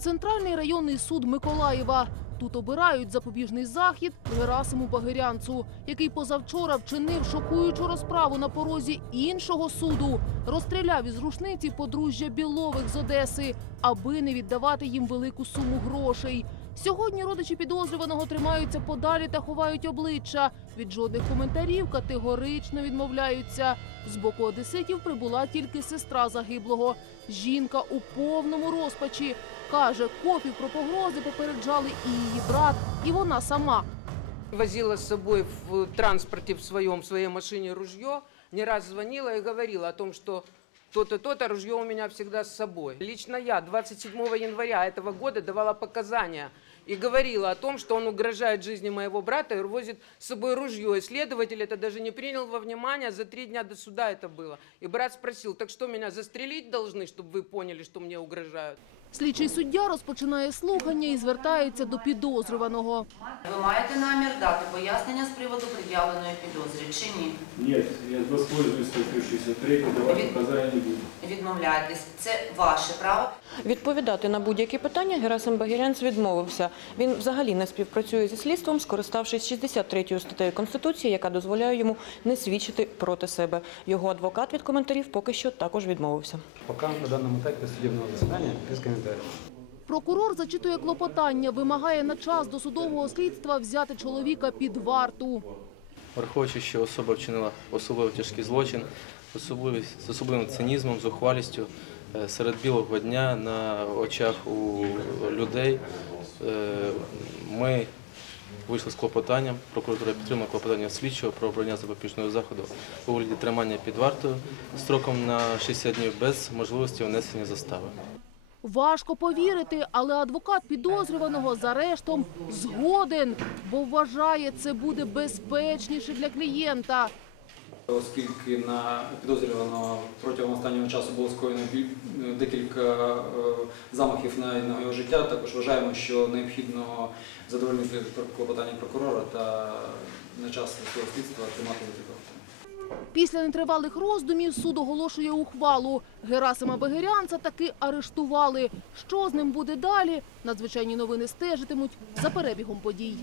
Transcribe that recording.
Центральний районний суд Миколаєва. Тут обирають запобіжний захід Герасиму Багирянцу, який позавчора вчинив шокуючу розправу на порозі іншого суду. Розстріляв із рушниці подружжя Білових з Одеси, аби не віддавати їм велику суму грошей. Сьогодні родичі підозрюваного тримаються подалі та ховають обличчя. Від жодних коментарів категорично відмовляються. З боку одеситів прибула тільки сестра загиблого. Жінка у повному розпачі каже, копів про погрози попереджали і її брат, і вона сама. Возила с собой в транспорте в своем, в своей машине ружье, не раз звонила и говорила о том, что то-то, то-то ружье у меня всегда с собой. Лично я 27 января этого года давала показания и говорила о том, что он угрожает жизни моего брата и возит с собой ружье. И следователь это даже не принял во внимание, за три дня до суда это было. И брат спросил, так что меня застрелить должны, чтобы вы поняли, что мне угрожают? Слідчий суддя розпочинає слухання і звертається до підозрюваного. Ви маєте намір дати пояснення з приводу пред'явленої підозри чи ні? Нет, я воспользуюсь статьей 63, давать показания не буду. Відмовляєтесь. Це ваше право. Відповідати на будь-які питання Герасим Багірянц відмовився. Він взагалі не співпрацює зі слідством, скориставшись 63 статтею Конституції, яка дозволяє йому не свідчити проти себе. Його адвокат від коментарів поки що також відмовився. Пока на данном этапе судебного заседания без комментариев. Прокурор зачитує клопотання, вимагає на час досудового слідства взяти чоловіка під варту. Враховуючи, що особа вчинила особливо тяжкий злочин, з особливим цинізмом, зухвалістю, е, серед білого дня на очах у людей, е, ми вийшли з клопотанням. Прокуратура підтримала клопотання слідчого про обрання запобіжного заходу у вигляді тримання під вартою строком на 60 днів без можливості внесення застави. Важко повірити, але адвокат підозрюваного з арештом згоден, бо вважає, це буде безпечніше для клієнта. Оскільки на підозрюваного протягом останнього часу було скоєно декілька е, замахів на його життя, також вважаємо, що необхідно задовольнити клопотання прокурора та на час цього слідства тримати до Після нетривалих роздумів суд оголошує ухвалу. Герасима Бегерянца таки арештували. Що з ним буде далі? Надзвичайні новини стежитимуть за перебігом подій.